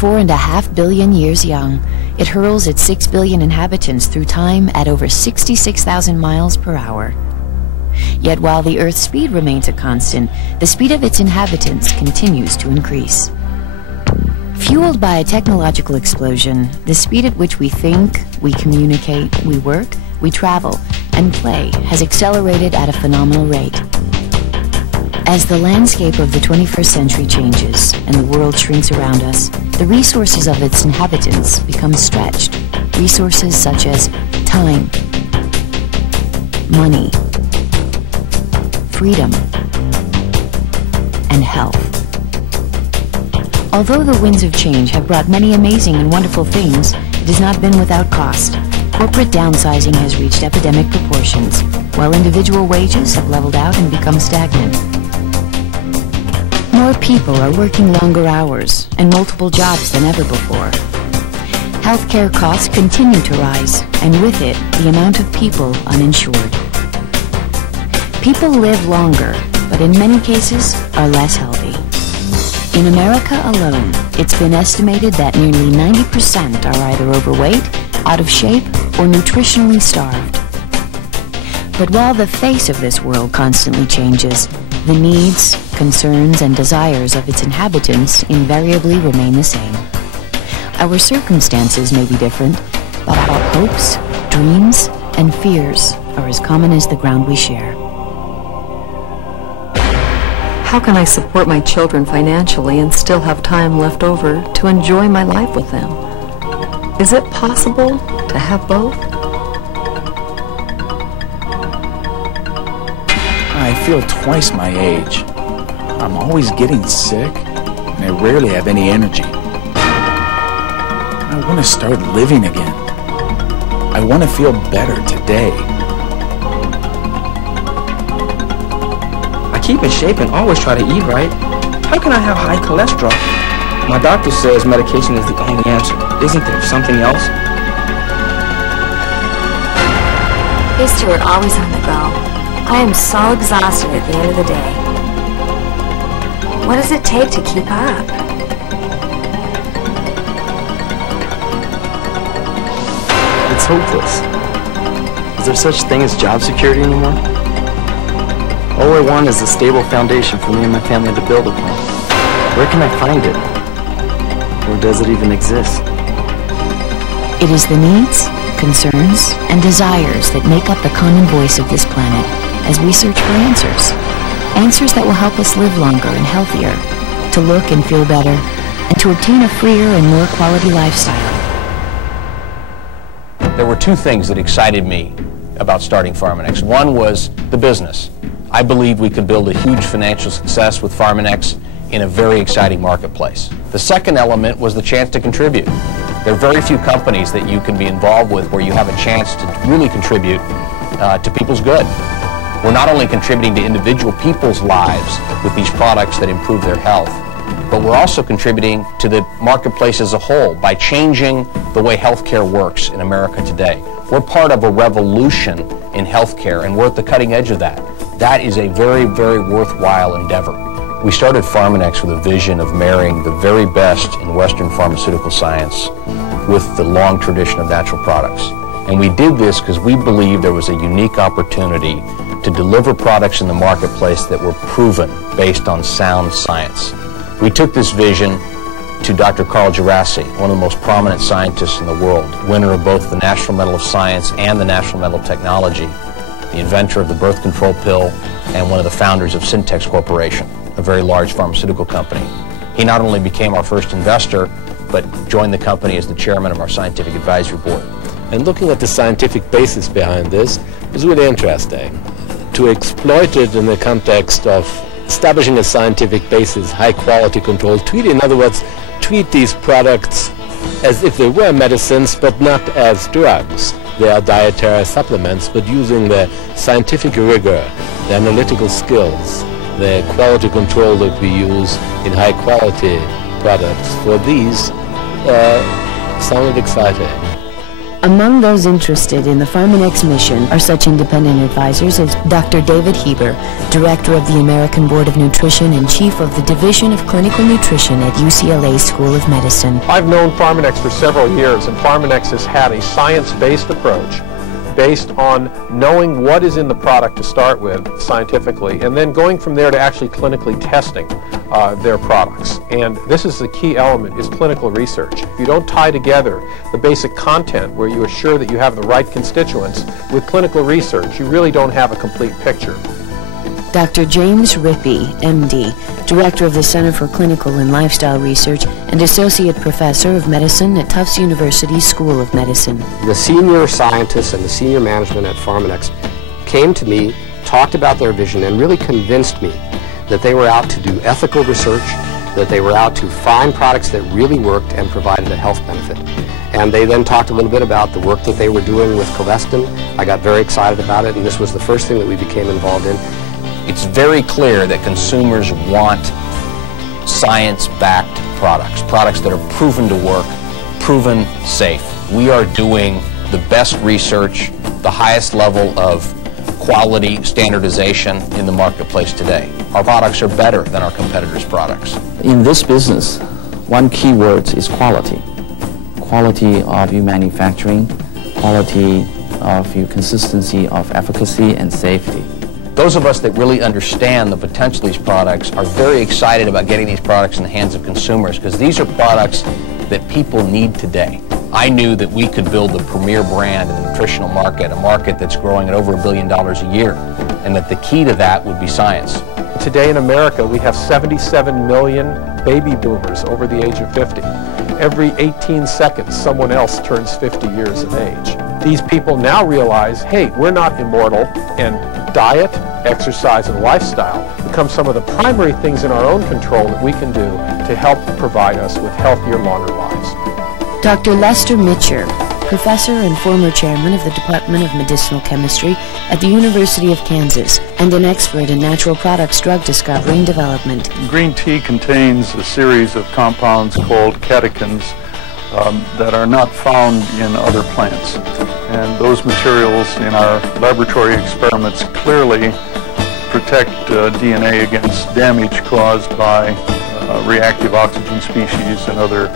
4.5 billion years young, it hurls its 6 billion inhabitants through time at over 66,000 miles per hour. Yet while the Earth's speed remains a constant, the speed of its inhabitants continues to increase. Fueled by a technological explosion, the speed at which we think, we communicate, we work, we travel, and play has accelerated at a phenomenal rate. As the landscape of the 21st century changes and the world shrinks around us, the resources of its inhabitants become stretched. Resources such as time, money, freedom, and health. Although the winds of change have brought many amazing and wonderful things, it has not been without cost. Corporate downsizing has reached epidemic proportions, while individual wages have leveled out and become stagnant. More people are working longer hours and multiple jobs than ever before. Healthcare costs continue to rise, and with it, the amount of people uninsured. People live longer, but in many cases are less healthy. In America alone, it's been estimated that nearly 90% are either overweight, out of shape, or nutritionally starved. But while the face of this world constantly changes, the needs, concerns, and desires of its inhabitants invariably remain the same. Our circumstances may be different, but our hopes, dreams, and fears are as common as the ground we share. How can I support my children financially and still have time left over to enjoy my life with them? Is it possible to have both? I feel twice my age. I'm always getting sick, and I rarely have any energy. I want to start living again. I want to feel better today. I keep in shape and always try to eat right. How can I have high cholesterol? My doctor says medication is the only answer. Isn't there something else? Hey Stuart, always on the go. I am so exhausted at the end of the day. What does it take to keep up? It's hopeless. Is there such thing as job security anymore? All I want is a stable foundation for me and my family to build upon. Where can I find it? Or does it even exist? It is the needs, concerns, and desires that make up the common voice of this planet as we search for answers. Answers that will help us live longer and healthier, to look and feel better, and to obtain a freer and more quality lifestyle. There were two things that excited me about starting Pharmanex. One was the business. I believed we could build a huge financial success with Pharmanex in a very exciting marketplace. The second element was the chance to contribute. There are very few companies that you can be involved with where you have a chance to really contribute to people's good. We're not only contributing to individual people's lives with these products that improve their health, but we're also contributing to the marketplace as a whole by changing the way healthcare works in America today. We're part of a revolution in healthcare, and we're at the cutting edge of that. That is a very, very worthwhile endeavor. We started Pharmanex with a vision of marrying the very best in Western pharmaceutical science with the long tradition of natural products. And we did this because we believed there was a unique opportunity to deliver products in the marketplace that were proven based on sound science. We took this vision to Dr. Carl Djerassi, one of the most prominent scientists in the world, winner of both the National Medal of Science and the National Medal of Technology, the inventor of the birth control pill, and one of the founders of Syntex Corporation, a very large pharmaceutical company. He not only became our first investor, but joined the company as the chairman of our scientific advisory board. And looking at the scientific basis behind this is really interesting. To exploit it in the context of establishing a scientific basis, high quality control, in other words, treat these products as if they were medicines but not as drugs. They are dietary supplements, but using the scientific rigor, the analytical skills, the quality control that we use in high quality products. For these, sounded exciting. Among those interested in the Pharmanex mission are such independent advisors as Dr. David Heber, Director of the American Board of Nutrition and Chief of the Division of Clinical Nutrition at UCLA School of Medicine. I've known Pharmanex for several years, and Pharmanex has had a science-based approach based on knowing what is in the product to start with scientifically, and then going from there to actually clinically testing their products. And this is the key element, is clinical research. If you don't tie together the basic content where you assure that you have the right constituents with clinical research, you really don't have a complete picture. Dr. James Rippey, MD, Director of the Center for Clinical and Lifestyle Research and Associate Professor of Medicine at Tufts University School of Medicine. The senior scientists and the senior management at Pharmanex came to me, talked about their vision, and really convinced me that they were out to do ethical research, that they were out to find products that really worked and provided a health benefit. And they then talked a little bit about the work that they were doing with Colestin. I got very excited about it, and this was the first thing that we became involved in. It's very clear that consumers want science-backed products, products that are proven to work, proven safe. We are doing the best research, the highest level of quality standardization in the marketplace today. Our products are better than our competitors' products. In this business, one key word is quality. Quality of your manufacturing, quality of your consistency of efficacy and safety. Those of us that really understand the potential of these products are very excited about getting these products in the hands of consumers, because these are products that people need today. I knew that we could build the premier brand in the nutritional market, a market that's growing at over $1 billion a year, and that the key to that would be science. Today in America, we have 77 million baby boomers over the age of 50. Every 18 seconds, someone else turns 50 years of age. These people now realize, hey, we're not immortal, and diet, exercise, and lifestyle become some of the primary things in our own control that we can do to help provide us with healthier, longer lives. Dr. Lester Mitcher, Professor and former Chairman of the Department of Medicinal Chemistry at the University of Kansas, and an expert in natural products drug discovery and development. Green tea contains a series of compounds called catechins that are not found in other plants. And those materials in our laboratory experiments clearly protect DNA against damage caused by reactive oxygen species and other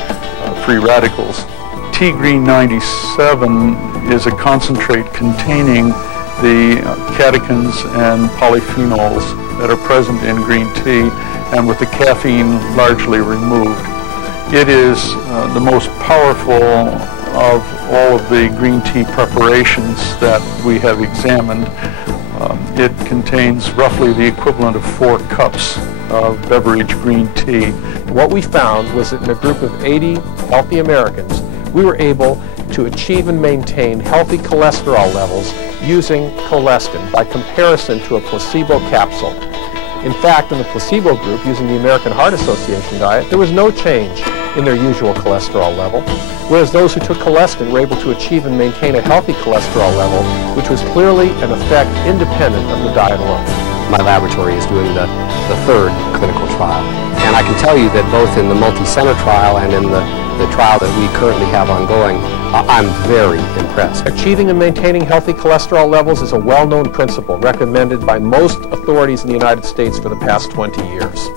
free radicals. Tea Green 97 is a concentrate containing the catechins and polyphenols that are present in green tea, and with the caffeine largely removed. It is the most powerful of all of the green tea preparations that we have examined. It contains roughly the equivalent of 4 cups of beverage green tea. What we found was that in a group of 80 healthy Americans, we were able to achieve and maintain healthy cholesterol levels using Colestin by comparison to a placebo capsule. In fact, in the placebo group, using the American Heart Association diet, there was no change in their usual cholesterol level, whereas those who took Colestin were able to achieve and maintain a healthy cholesterol level, which was clearly an effect independent of the diet alone. My laboratory is doing the 3rd clinical trial, and I can tell you that both in the multi-center trial and in the trial that we currently have ongoing, I'm very impressed. Achieving and maintaining healthy cholesterol levels is a well-known principle recommended by most authorities in the United States for the past 20 years.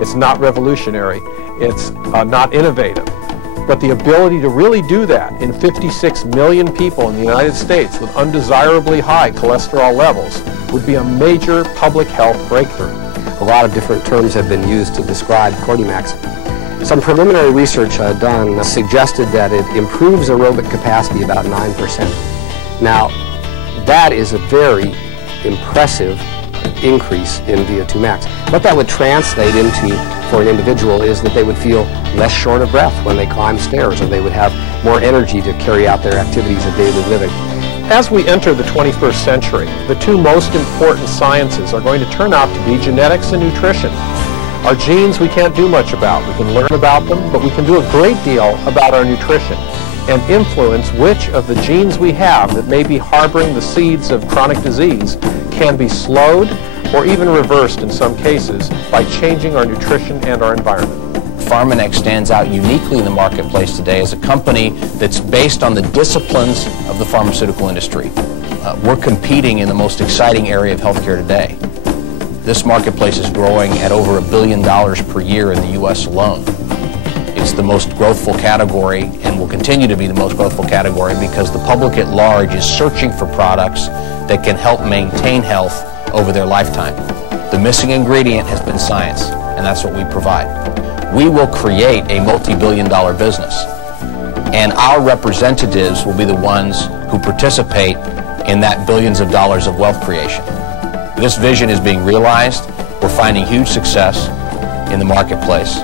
It's not revolutionary, it's not innovative, but the ability to really do that in 56 million people in the United States with undesirably high cholesterol levels would be a major public health breakthrough. A lot of different terms have been used to describe Cordymax. Some preliminary research done suggested that it improves aerobic capacity about 9%. Now, that is a very impressive increase in VO2 max. What that would translate into for an individual is that they would feel less short of breath when they climb stairs, or they would have more energy to carry out their activities of daily living. As we enter the 21st century, the 2 most important sciences are going to turn out to be genetics and nutrition. Our genes we can't do much about. We can learn about them, but we can do a great deal about our nutrition and influence which of the genes we have that may be harboring the seeds of chronic disease can be slowed or even reversed in some cases by changing our nutrition and our environment. Pharmanex stands out uniquely in the marketplace today as a company that's based on the disciplines of the pharmaceutical industry. We're competing in the most exciting area of healthcare today. This marketplace is growing at over $1 billion per year in the U.S. alone. It's the most growthful category and will continue to be the most growthful category because the public at large is searching for products that can help maintain health over their lifetime. The missing ingredient has been science, and that's what we provide. We will create a multi-billion-dollar business, and our representatives will be the ones who participate in that billions of dollars of wealth creation. This vision is being realized. We're finding huge success in the marketplace.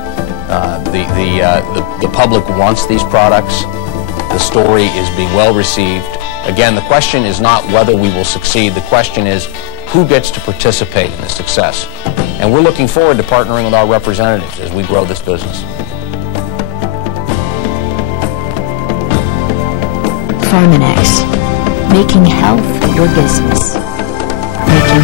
The public wants these products. The story is being well received. Again, the question is not whether we will succeed. The question is who gets to participate in the success. And we're looking forward to partnering with our representatives as we grow this business. Pharmanex, making health your business. Making